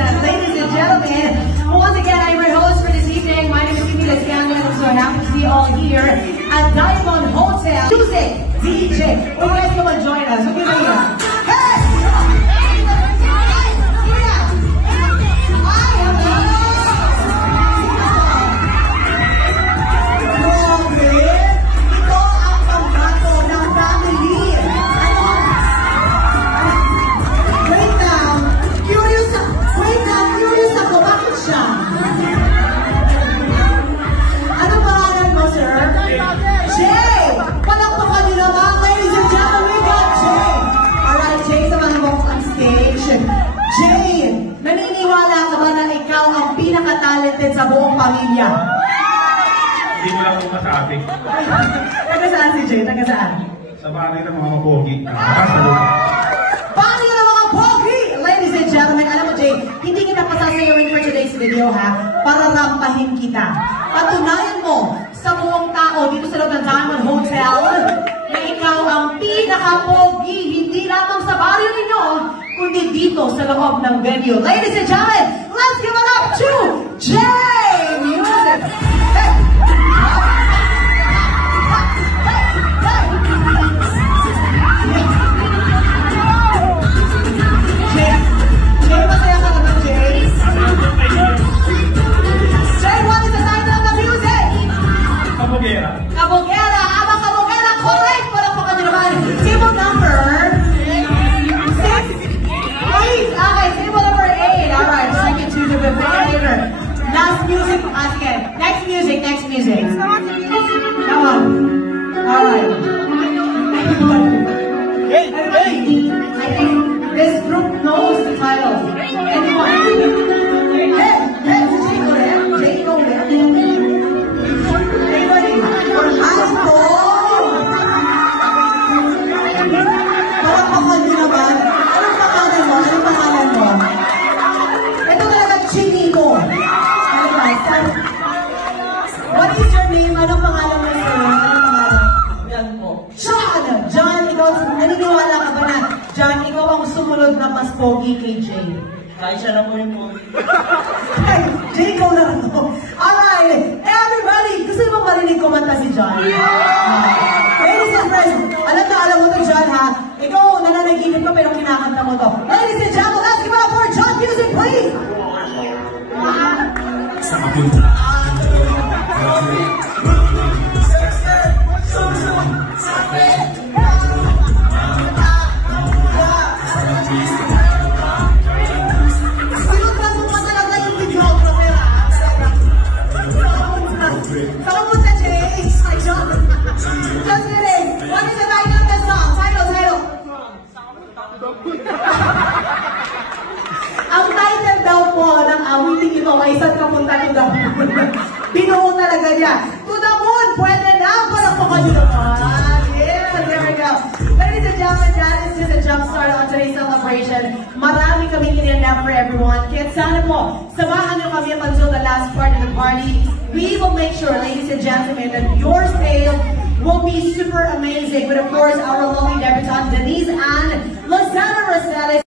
celebration. Ladies and gentlemen, once again, I'm your host for this evening. My name is Kimi Lescano, and I'm so happy to see you all here at Diamond Hotel. Music, DJ, you guys come and join us. Okay, hey! Jay, naniniwala ka ba na ikaw ang pinaka-talented sa buong pamilya? Hindi mo lang po masabi. Taga saan si Jay? Taga saan? Sa bagay ng mga pogi. Bagay ng mga pogi! Ladies and gentlemen, alam mo Jay, hindi kita pasasayawin for today's video ha, para rampahin kita. Patunayan mo sa buong tao dito sa loob ng Diamond Hotel na ikaw ang pinaka-pogi, hindi lamang sa baryo ninyo, kundi dito sa loob ng venue. Ladies and gentlemen, let's give it up to Jay Music! Hey! Jay, masaya ka naman, Jay? Jay, what is the title of the music? Kabugera. Kabugera! Abang Kabugera, correct! Walang pa kanya naman. Table number 6. Okay, table number 8. Alright, second to the later. Last music, again. Next music. Come on. Alright. Hey! I think this group knows the title. Anyone? Hey, si Jay ko rin. Jay ko rin. Anybody? Asko! Palakpakan niyo naman. Anong pangalan mo? Ito talaga Chinito. What is your name? Anong pangalan mo, sir? Anong pangalan? John po. John, ikaw, naniniwala ka ba na John, ikaw ang sumunod na mas pogi kay Jay? Ay, siya na po yung pogi. Hey, Jay, ikaw na ito. Alright, everybody, gusto mo marinig kumanta si John? Ladies and friends, alam mo ito, John, ha? Ikaw, nananaginip ka pero kinakanta mo to. Ladies and gentlemen, let's give it up for John Music, please! Sa kapunta. Ang title daw po ng awiting ito ay Saan Ka Punta to the Moon. Binuo talaga niya. To the moon, pwede na. Parang nyo naman. Yeah, there we go. Ladies and gentlemen, that is just a jump start on today's celebration. Marami kaming in-and-out for everyone. Kaya sana po, samahan niyo kami up until the last part of the party. We will make sure, ladies and gentlemen, that your stay will be super amazing. But of course, our lovely debutante, Denise Ann Lozano Rosales.